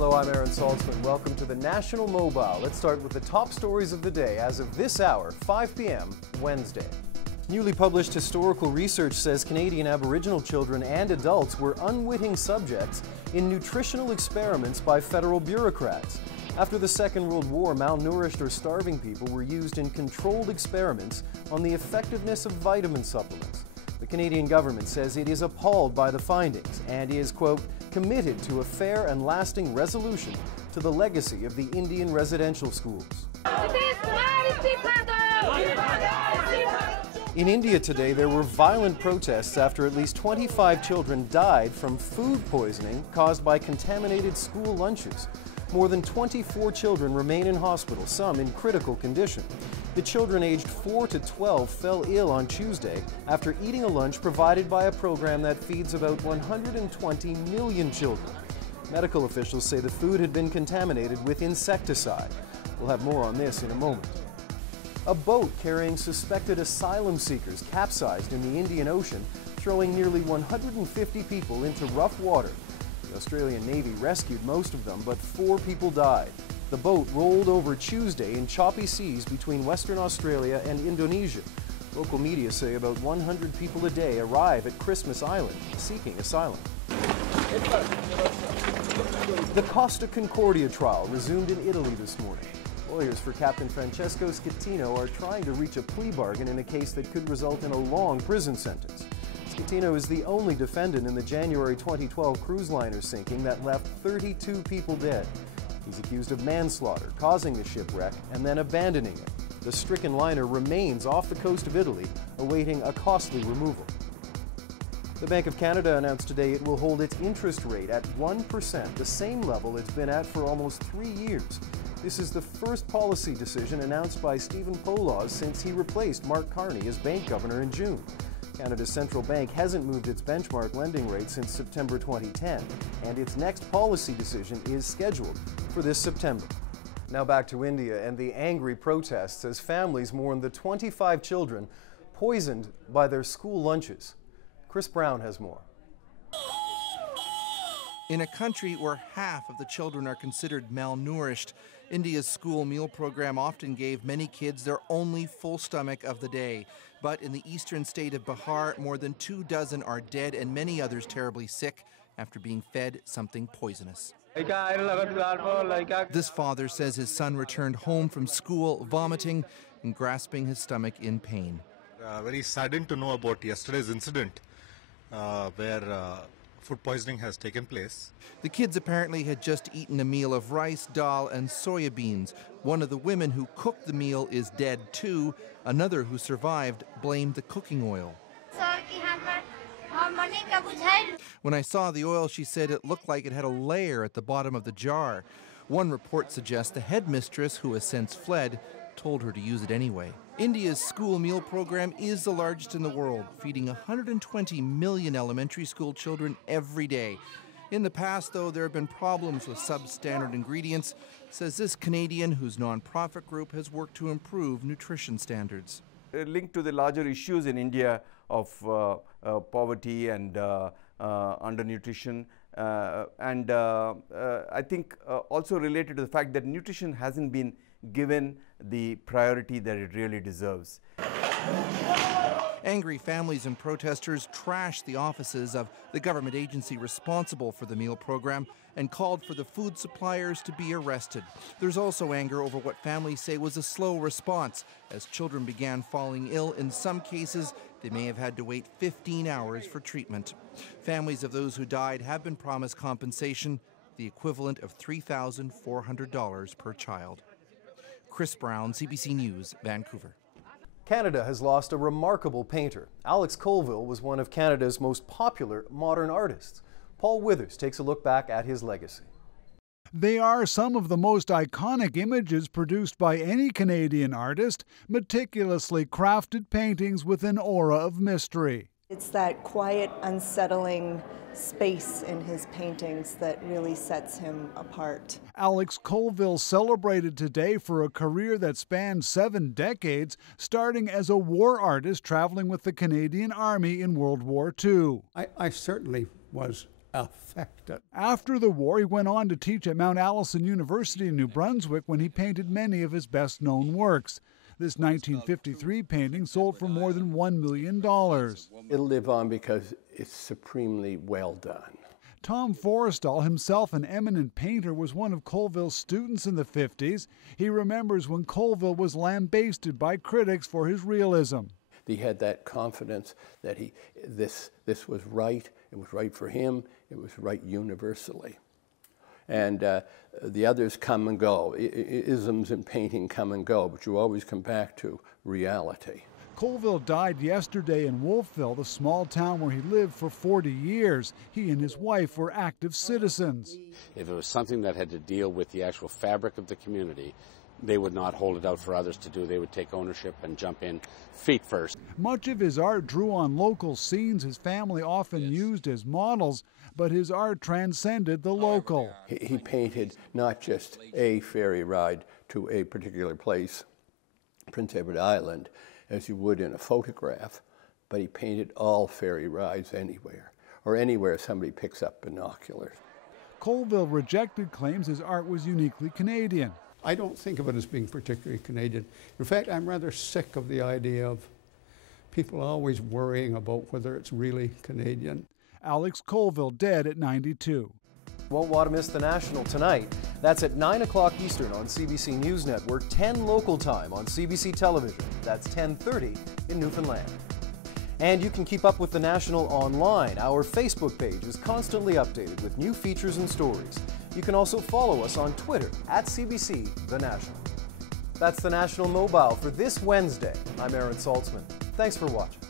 Hello, I'm Aaron Saltzman. Welcome to the National Mobile. Let's start with the top stories of the day as of this hour, 5 p.m. Wednesday. Newly published historical research says Canadian Aboriginal children and adults were unwitting subjects in nutritional experiments by federal bureaucrats. After the Second World War, malnourished or starving people were used in controlled experiments on the effectiveness of vitamin supplements. The Canadian government says it is appalled by the findings and is, quote, committed to a fair and lasting resolution to the legacy of the Indian residential schools. In India today, there were violent protests after at least 25 children died from food poisoning caused by contaminated school lunches. More than 24 children remain in hospital, some in critical condition. The children aged 4 to 12 fell ill on Tuesday after eating a lunch provided by a program that feeds about 120 million children. Medical officials say the food had been contaminated with insecticide. We'll have more on this in a moment. A boat carrying suspected asylum seekers capsized in the Indian Ocean, throwing nearly 150 people into rough water. The Australian Navy rescued most of them, but 4 people died. The boat rolled over Tuesday in choppy seas between Western Australia and Indonesia. Local media say about 100 people a day arrive at Christmas Island seeking asylum. The Costa Concordia trial resumed in Italy this morning. Lawyers for Captain Francesco Schettino are trying to reach a plea bargain in a case that could result in a long prison sentence. Schettino is the only defendant in the January 2012 cruise liner sinking that left 32 people dead. He's accused of manslaughter, causing the shipwreck, and then abandoning it. The stricken liner remains off the coast of Italy, awaiting a costly removal. The Bank of Canada announced today it will hold its interest rate at 1%, the same level it's been at for almost 3 years. This is the first policy decision announced by Stephen Poloz since he replaced Mark Carney as bank governor in June. Canada's central bank hasn't moved its benchmark lending rate since September 2010, and its next policy decision is scheduled for this September. Now back to India and the angry protests as families mourn the 25 children poisoned by their school lunches. Chris Brown has more. In a country where half of the children are considered malnourished, India's school meal program often gave many kids their only full stomach of the day. But in the eastern state of Bihar, more than 24 are dead and many others terribly sick after being fed something poisonous. This father says his son returned home from school vomiting and grasping his stomach in pain. Very saddened to know about yesterday's incident where food poisoning has taken place. The kids apparently had just eaten a meal of rice, dal, and soya beans. One of the women who cooked the meal is dead too. Another who survived blamed the cooking oil. When I saw the oil, she said it looked like it had a layer at the bottom of the jar. One report suggests the headmistress, who has since fled, told her to use it anyway. India's school meal program is the largest in the world, feeding 120 million elementary school children every day. In the past, though, there have been problems with substandard ingredients, says this Canadian whose nonprofit group has worked to improve nutrition standards. Linked to the larger issues in India of poverty and undernutrition, and I think also related to the fact that nutrition hasn't been given the priority that it really deserves. Angry families and protesters trashed the offices of the government agency responsible for the meal program and called for the food suppliers to be arrested. There's also anger over what families say was a slow response. As children began falling ill, in some cases, they may have had to wait 15 hours for treatment. Families of those who died have been promised compensation, the equivalent of $3,400 per child. Chris Brown, CBC News, Vancouver. Canada has lost a remarkable painter. Alex Colville was one of Canada's most popular modern artists. Paul Withers takes a look back at his legacy. They are some of the most iconic images produced by any Canadian artist, meticulously crafted paintings with an aura of mystery. It's that quiet, unsettling space in his paintings that really sets him apart. Alex Colville celebrated today for a career that spanned 7 decades, starting as a war artist traveling with the Canadian Army in World War II. I certainly was affected. After the war, he went on to teach at Mount Allison University in New Brunswick, when he painted many of his best-known works. This 1953 painting sold for more than $1 million. It'll live on because it's supremely well done. Tom Forrestal, himself an eminent painter, was one of Colville's students in the 50s. He remembers when Colville was lambasted by critics for his realism. He had that confidence that this was right. It was right for him. It was right universally. And the others come and go. Isms in painting come and go, but you always come back to reality. Colville died yesterday in Wolfville, the small town where he lived for 40 years. He and his wife were active citizens. If it was something that had to deal with the actual fabric of the community, they would not hold it out for others to do. They would take ownership and jump in feet first. Much of his art drew on local scenes his family often used as models, but his art transcended the local. He painted not just a ferry ride to a particular place, Prince Edward Island, as you would in a photograph, but he painted all ferry rides anywhere, or anywhere somebody picks up binoculars. Colville rejected claims his art was uniquely Canadian. I don't think of it as being particularly Canadian. In fact, I'm rather sick of the idea of people always worrying about whether it's really Canadian. Alex Colville, dead at 92. Won't want to miss the National tonight. That's at 9 o'clock Eastern on CBC News Network, 10 local time on CBC Television. That's 10:30 in Newfoundland. And you can keep up with the National online. Our Facebook page is constantly updated with new features and stories. You can also follow us on Twitter at CBC The National. That's the National Mobile for this Wednesday. I'm Aaron Saltzman. Thanks for watching.